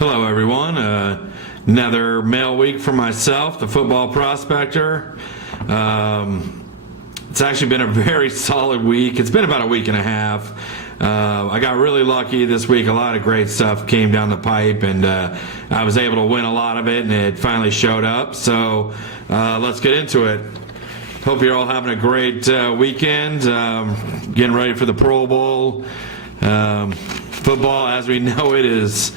Hello, everyone. Another mail week for myself, the football prospector. It's actually been a very solid week. It's been about a week and a half. I got really lucky this week. A lot of great stuff came down the pipe, and I was able to win a lot of it, and it finally showed up. So let's get into it. Hope you're all having a great weekend. Getting ready for the Pro Bowl. Football, as we know it, is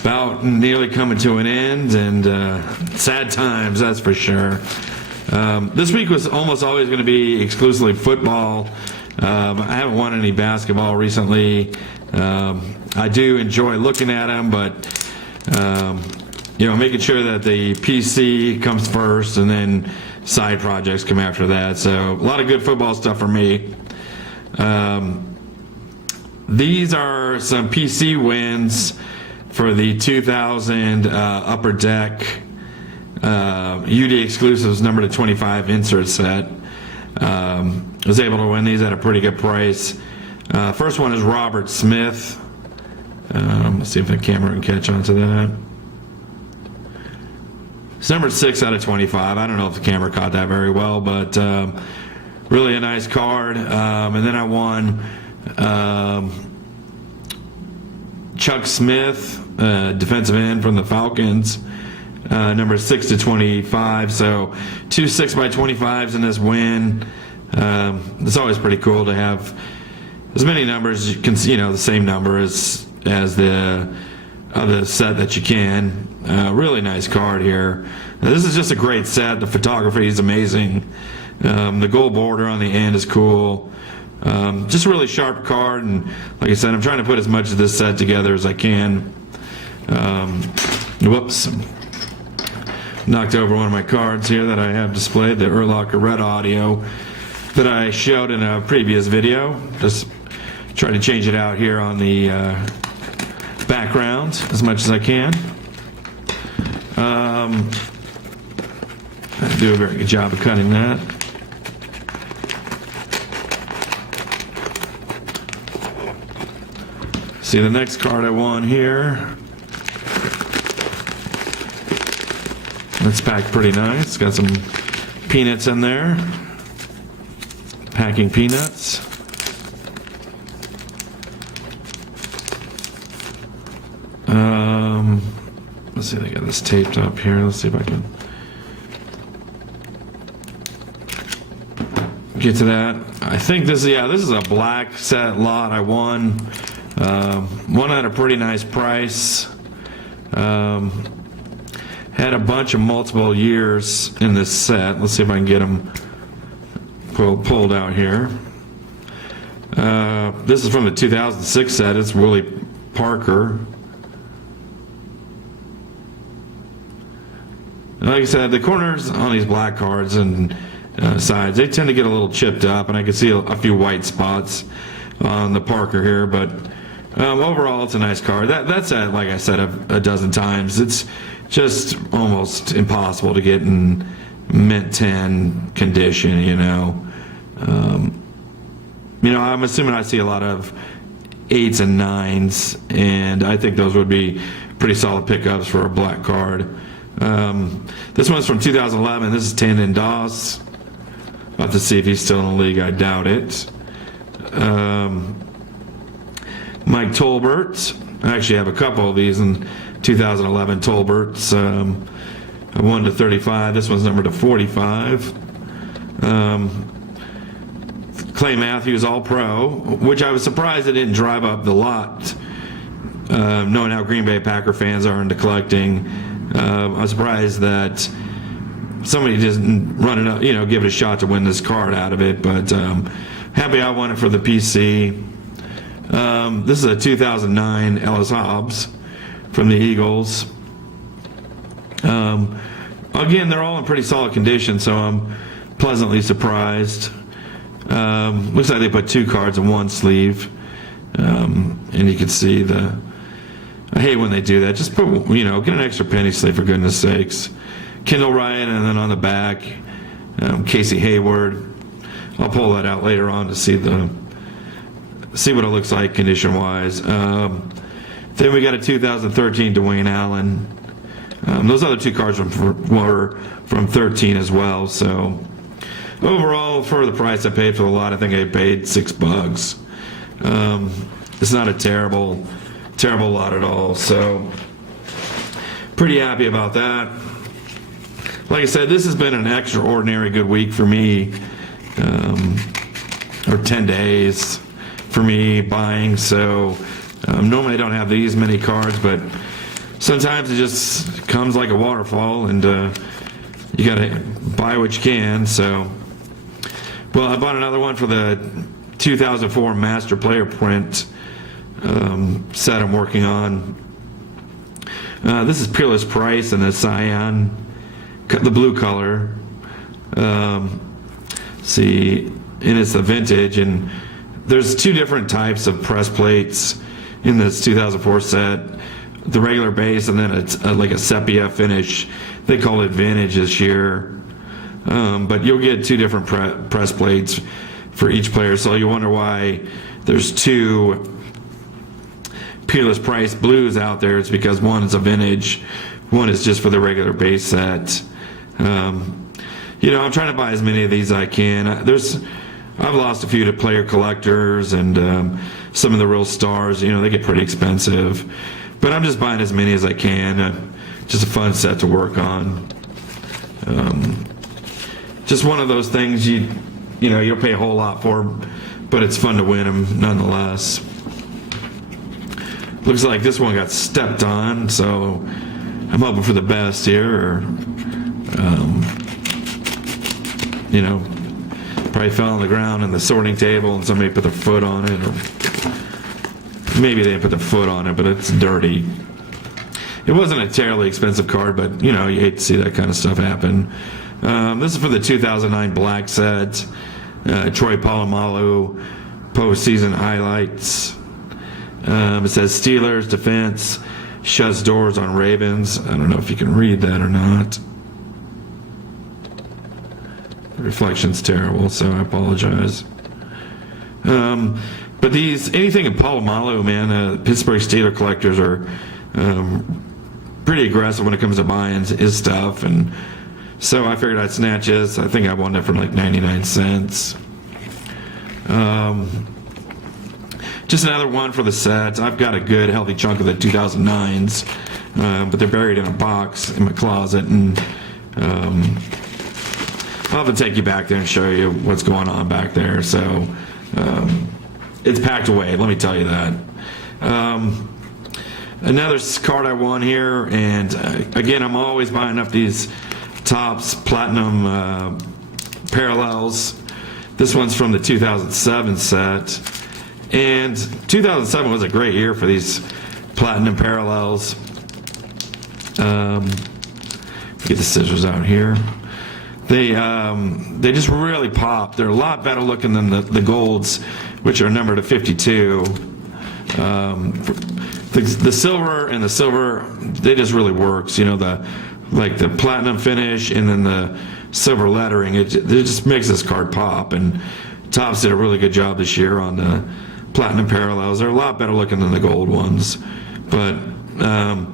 about nearly coming to an end, and sad times, that's for sure. This week was almost always going to be exclusively football. I haven't won any basketball recently. I do enjoy looking at them, but making sure that the PC comes first, and then side projects come after that. So a lot of good football stuff for me. These are some PC wins for the 2000 Upper Deck UD Exclusives number to 25 insert set. Was able to win these at a pretty good price. First one is Robert Smith. Let's see if the camera can catch on to that. It's number 6 out of 25. I don't know if the camera caught that very well, but really a nice card. And then I won Chuck Smith, defensive end from the Falcons, number 6 to 25. So 2 6x25s in this win. It's always pretty cool to have as many numbers you can see, the same number as the other set that you can. Really nice card here. This is just a great set. The photography is amazing. The gold border on the end is cool. Just a really sharp card, and like I said, I'm trying to put as much of this set together as I can. Whoops. Knocked over one of my cards here that I have displayed, the Urlacher Red Audio that I showed in a previous video. Just try to change it out here on the background as much as I can. I do a very good job of cutting that. See the next card I won here. It's packed pretty nice. Got some peanuts in there. Packing peanuts. Let's see, they got this taped up here. Let's see if I can get to that. I think this is a black set lot I won. One at a pretty nice price. Had a bunch of multiple years in this set. Let's see if I can get them pulled out here. This is from the 2006 set. It's Willie Parker. Like I said, the corners on these black cards and sides, they tend to get a little chipped up, and I can see a few white spots on the Parker here, but overall it's a nice card. That's like I said a dozen times. It's just almost impossible to get in mint 10 condition, I'm assuming I see a lot of 8s and 9s, and I think those would be pretty solid pickups for a black card. This one's from 2011. This is Tandon Doss. I'll have to see if he's still in the league. I doubt it. Mike Tolbert. I actually have a couple of these in 2011 Tolberts. 1 to 35. This one's numbered to 45. Clay Matthews, All-Pro, which I was surprised it didn't drive up the lot. Knowing how Green Bay Packer fans are into collecting, I was surprised that somebody didn't run it up, give it a shot to win this card out of it. But happy I won it for the PC. This is a 2009 Ellis Hobbs from the Eagles. Again, they're all in pretty solid condition, so I'm pleasantly surprised. Looks like they put 2 cards in one sleeve, and you can see I hate when they do that. Just put, get an extra penny sleeve for goodness sakes. Kendall Ryan, and then on the back, Casey Hayward. I'll pull that out later on to see what it looks like condition-wise. Then we got a 2013 Dwayne Allen. Those other two cards were from 13 as well. So overall, for the price I paid for the lot, I think I paid $6. It's not a terrible lot at all. So pretty happy about that. Like I said, this has been an extraordinary good week for me, or 10 days for me buying. So normally I don't have these many cards, but sometimes it just comes like a waterfall, and you got to buy what you can. So, well, I bought another one for the 2004 Master Player Print set I'm working on. This is Peerless Price in the cyan, the blue color. See, and it's the vintage, and there's two different types of press plates in this 2004 set. The regular base, and then it's like a sepia finish. They call it vintage this year. But you'll get two different press plates for each player, so you wonder why there's two Peerless Price blues out there. It's because one is a vintage, one is just for the regular base set. You know, I'm trying to buy as many of these as I can. I've lost a few to player collectors, and some of the real stars, you know, they get pretty expensive. But I'm just buying as many as I can. Just a fun set to work on. Just one of those things you know, you'll pay a whole lot for, but it's fun to win them nonetheless. Looks like this one got stepped on, so I'm hoping for the best here. Or, you know, probably fell on the ground on the sorting table and somebody put their foot on it, or maybe they didn't put their foot on it, but it's dirty. It wasn't a terribly expensive card, but you know, you hate to see that kind of stuff happen. This is for the 2009 Black set, Troy Polamalu postseason highlights. It says Steelers defense shuts doors on Ravens. I don't know if you can read that or not. The reflection's terrible, so I apologize. But anything in Polamalu, man, Pittsburgh Steelers collectors are pretty aggressive when it comes to buying his stuff, and so I figured I'd snatch this. I think I won it for like 99 cents. Just another one for the set. I've got a good healthy chunk of the 2009s, but they're buried in a box in my closet, and I'll have to take you back there and show you what's going on back there. So it's packed away, let me tell you that. Another card I won here, and again, I'm always buying up these Topps Platinum parallels. This one's from the 2007 set, and 2007 was a great year for these Platinum parallels. Get the scissors out here. They just really pop. They're a lot better looking than the golds, which are numbered to 52. The silver and the silver, they just really works. You know, the platinum finish and then the silver lettering, it just makes this card pop. And Topps did a really good job this year on the platinum parallels. They're a lot better looking than the gold ones. But a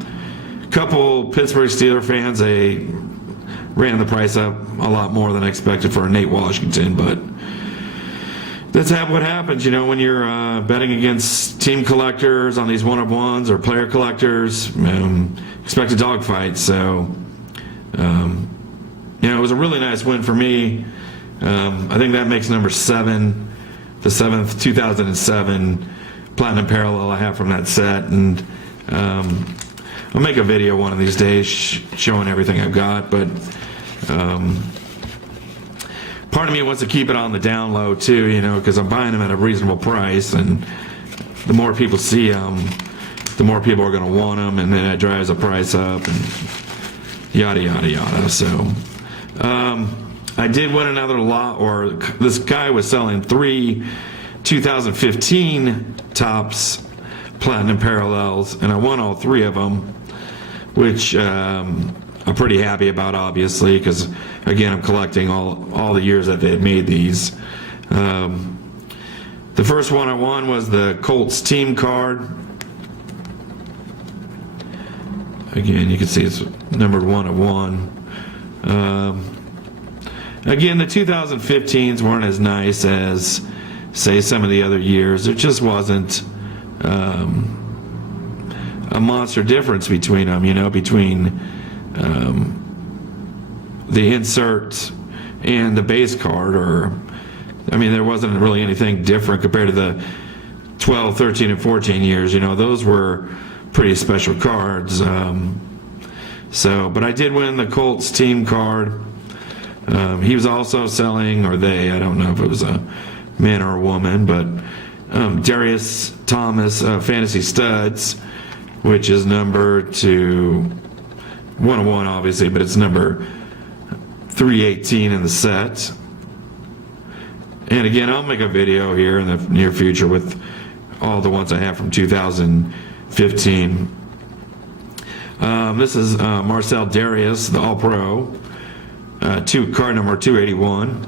couple Pittsburgh Steelers fans, they ran the price up a lot more than I expected for a Nate Washington, but that's what happens, you know, when you're betting against team collectors on these one-of-ones or player collectors. Expect a dogfight. So, you know, it was a really nice win for me. I think that makes number 7, the 7th 2007 Platinum Parallel I have from that set, and I'll make a video one of these days showing everything I've got, but part of me wants to keep it on the down low too, you know, because I'm buying them at a reasonable price, and the more people see them, the more people are going to want them, and then that drives the price up, and yada yada yada. So I did win another lot, or this guy was selling 3 2015 Topps Platinum Parallels, and I won all 3 of them, which I'm pretty happy about, obviously, because again, I'm collecting all the years that they had made these. The first one I won was the Colts team card. Again, you can see it's numbered 1 of 1. Again, the 2015s weren't as nice as, say, some of the other years. There just wasn't a monster difference between them, between the insert and the base card. There wasn't really anything different compared to the 12, 13, and 14 years. Those were pretty special cards. But I did win the Colts team card. He was also selling, or they, I don't know if it was a man or a woman, but Darius Thomas Fantasy Studs, which is numbered to 1 of 1, obviously, but it's number 318 in the set. And again, I'll make a video here in the near future with all the ones I have from 2015. This is Marcel Darius, the All-Pro, card number 281.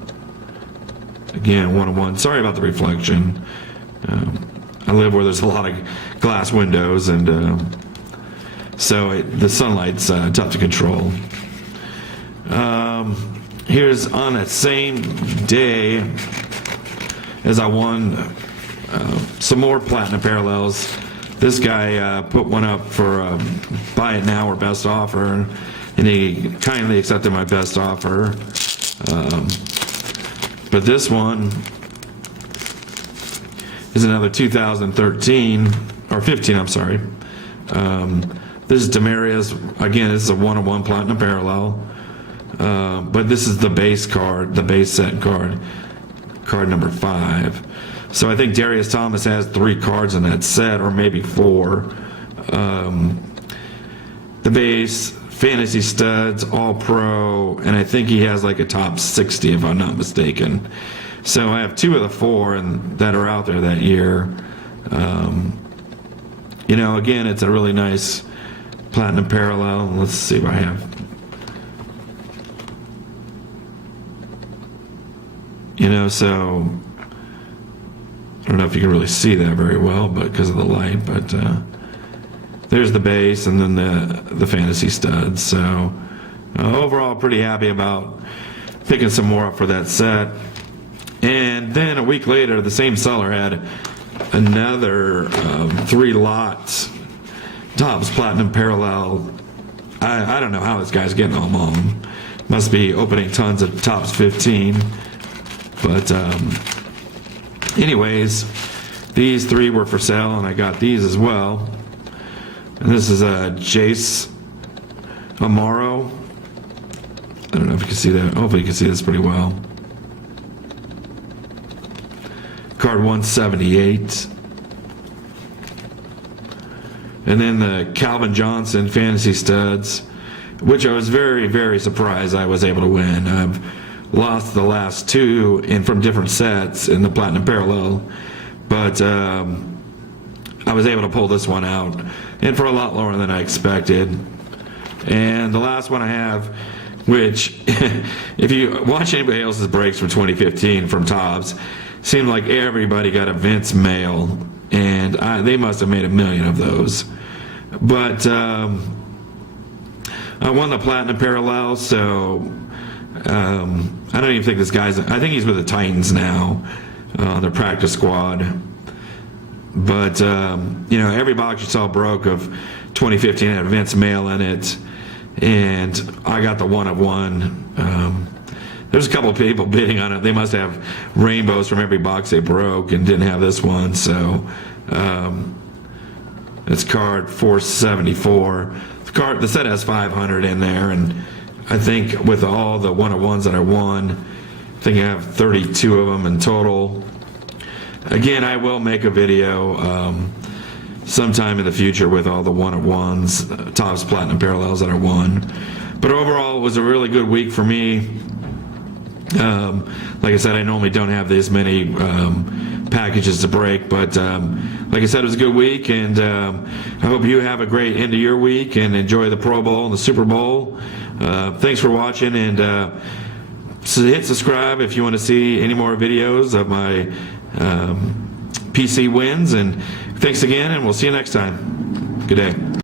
Again, 1 of 1. Sorry about the reflection. I live where there's a lot of glass windows, and so the sunlight's tough to control. Here's on that same day as I won some more Platinum Parallels. This guy put one up for buy it now or best offer, and he kindly accepted my best offer. But this one is another 2013 or 15. I'm sorry. This is Demarius. Again, this is a 1 of 1 Platinum Parallel. But this is the base card, the base set card number 5. So I think Darius Thomas has 3 cards in that set, or maybe 4. The base, Fantasy Studs, All-Pro, and I think he has like a top 60 if I'm not mistaken. So I have 2 of the 4 that are out there that year. Again, it's a really nice Platinum Parallel. Let's see what I have. So I don't know if you can really see that very well, but because of the light. But there's the base, and then the Fantasy Studs. So overall, pretty happy about picking some more up for that set. And then a week later, the same seller had another 3 lots Topps Platinum Parallel. I don't know how this guy's getting them all. Must be opening tons of Topps 15. But anyways, these 3 were for sale, and I got these as well. And this is a Jace Amaro. I don't know if you can see that. Hopefully you can see this pretty well. Card 178. And then the Calvin Johnson Fantasy Studs, which I was very, very surprised I was able to win. I've lost the last 2 from different sets in the Platinum Parallel, but I was able to pull this one out, and for a lot lower than I expected. And the last one I have, which if you watch anybody else's breaks from 2015 from Topps, seemed like everybody got a Vince mail, and they must have made a million of those. But I won the Platinum Parallel, so I don't even think this guy's, I think he's with the Titans now, their practice squad. But every box you saw broke of 2015 had Vince mail in it, and I got the 1 of 1. There's a couple of people bidding on it. They must have rainbows from every box they broke and didn't have this one. So it's card 474. The set has 500 in there, and I think with all the 1 of 1s that I won, I think I have 32 of them in total. Again, I will make a video sometime in the future with all the 1 of 1s, Topps Platinum Parallels that I won. But overall, it was a really good week for me. Like I said, I normally don't have this many packages to break, but like I said, it was a good week, and I hope you have a great end of your week and enjoy the Pro Bowl and the Super Bowl. Thanks for watching, and hit subscribe if you want to see any more videos of my PC wins, and thanks again, and we'll see you next time. Good day.